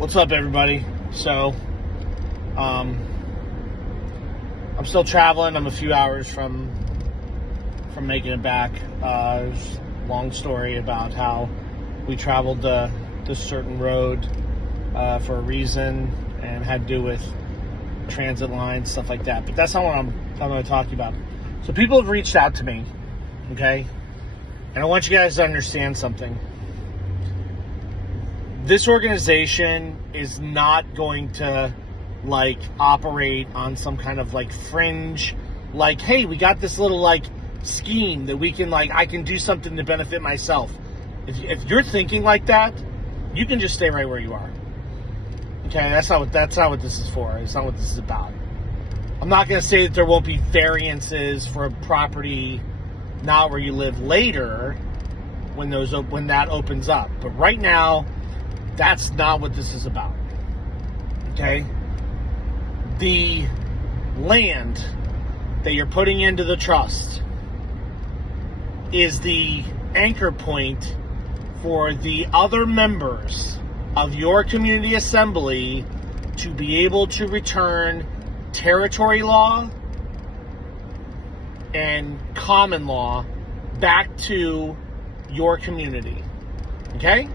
What's up, everybody? So, I'm still traveling. I'm a few hours from making it back. There's a long story about how we traveled this certain road for a reason and had to do with transit lines, stuff like that. But that's not what I'm going to talk to you about. So people have reached out to me, okay? And I want you guys to understand something. This organization is not going to operate on some kind of fringe, hey, we got this little scheme that we can I can do something to benefit myself. If you're thinking like that, you can just stay right where you are. Okay, that's not what this is for. It's not what this is about. I'm not going to say that there won't be variances for a property not where you live later when that opens up. But right now, that's not what this is about. Okay? The land that you're putting into the trust is the anchor point for the other members of your community assembly to be able to return territory law and common law back to your community. Okay?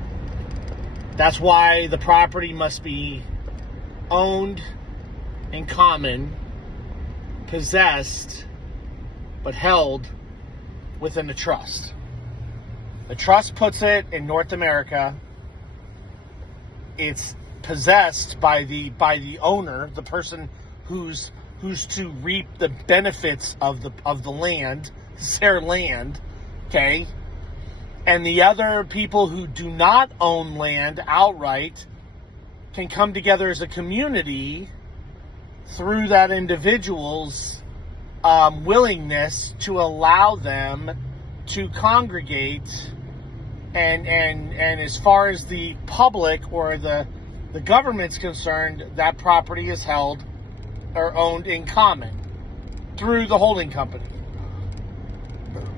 That's why the property must be owned in common, possessed, but held within a trust. The trust puts it in North America. It's possessed by the owner, the person who's to reap the benefits of the land. It's their land, okay? And the other people who do not own land outright can come together as a community through that individual's willingness to allow them to congregate. And as far as the public or the government's concerned, that property is held or owned in common through the holding company.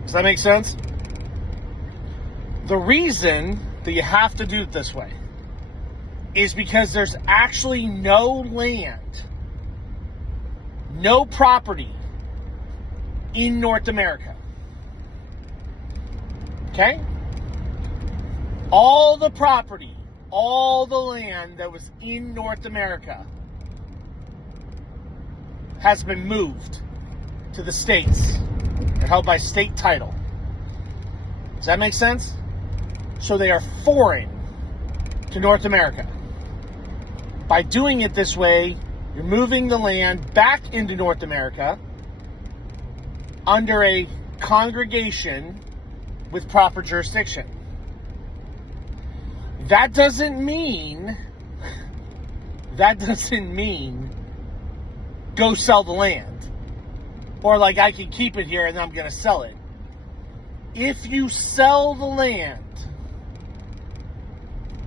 Does that make sense? The reason that you have to do it this way is because there's actually no land, no property in North America. Okay? All the property, all the land that was in North America has been moved to the states. They're held by state title. Does that make sense? So they are foreign to North America. By doing it this way, you're moving the land back into North America under a congregation with proper jurisdiction. That doesn't mean go sell the land. Or I can keep it here and I'm going to sell it. If you sell the land,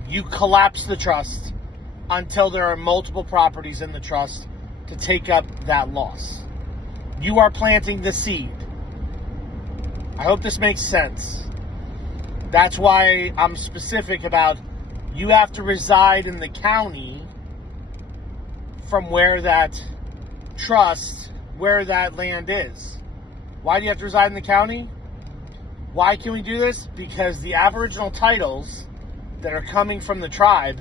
you collapse the trust until there are multiple properties in the trust to take up that loss. You are planting the seed. I hope this makes sense. That's why I'm specific about you have to reside in the county from where that trust, where that land is. Why do you have to reside in the county? Why can we do this? Because the Aboriginal titles that are coming from the tribe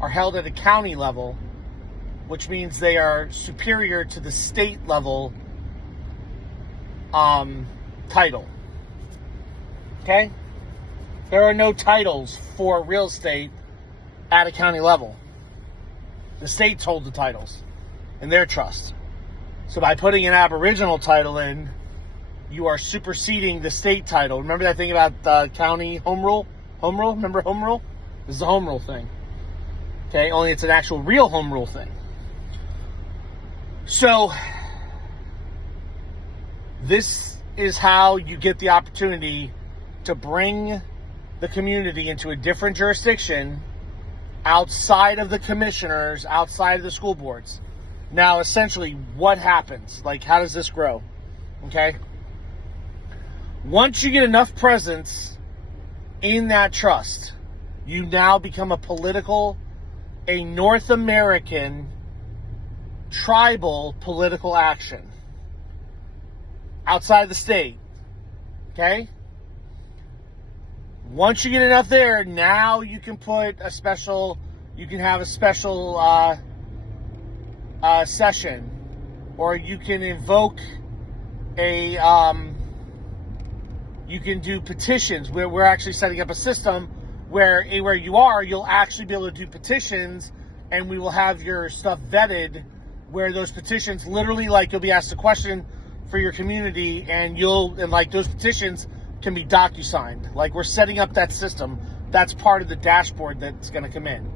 are held at a county level, which means they are superior to the state level title. Okay? There are no titles for real estate at a county level. The states hold the titles in their trust. So by putting an Aboriginal title in, you are superseding the state title. Remember that thing about county home rule? Home rule? Remember home rule? This is a home rule thing. Okay, only it's an actual real home rule thing. So, this is how you get the opportunity to bring the community into a different jurisdiction outside of the commissioners, outside of the school boards. Now, essentially, what happens? How does this grow? Okay? Once you get enough presence in that trust, you now become a political a North American tribal political action outside the state. Okay? Once you get enough there, now you can have a special session, or you can invoke you can do petitions. We're actually setting up a system where you'll actually be able to do petitions, and we will have your stuff vetted, where those petitions literally, like, you'll be asked a question for your community, and those petitions can be DocuSigned. Like, we're setting up that system. That's part of the dashboard that's going to come in.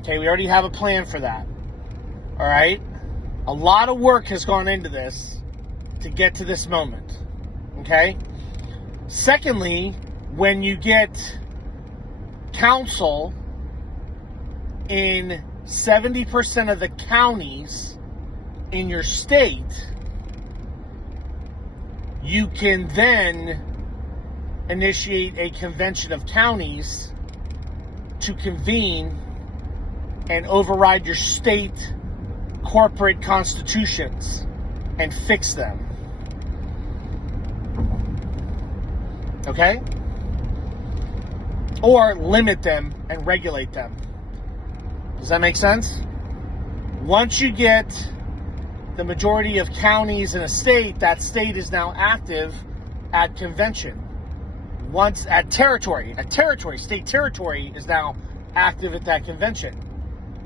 Okay, we already have a plan for that. All right? A lot of work has gone into this to get to this moment. Okay? Secondly, when you get council in 70% of the counties in your state, you can then initiate a convention of counties to convene and override your state corporate constitutions and fix them. Okay? Or limit them and regulate them. Does that make sense? Once you get the majority of counties in a state, that state is now active at convention. Once state territory is now active at that convention.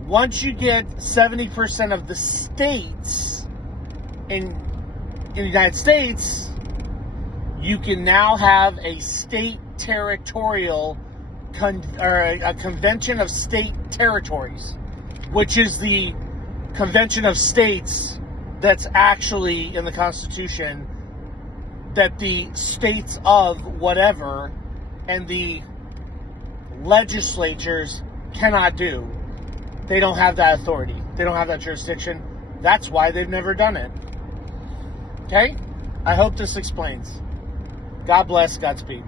Once you get 70% of the states in the United States, you can now have a state territorial a convention of state territories, which is the convention of states that's actually in the Constitution, that the states of whatever and the legislatures cannot do. They don't have that authority. They don't have that jurisdiction. That's why they've never done it. Okay? I hope this explains. God bless. Godspeed.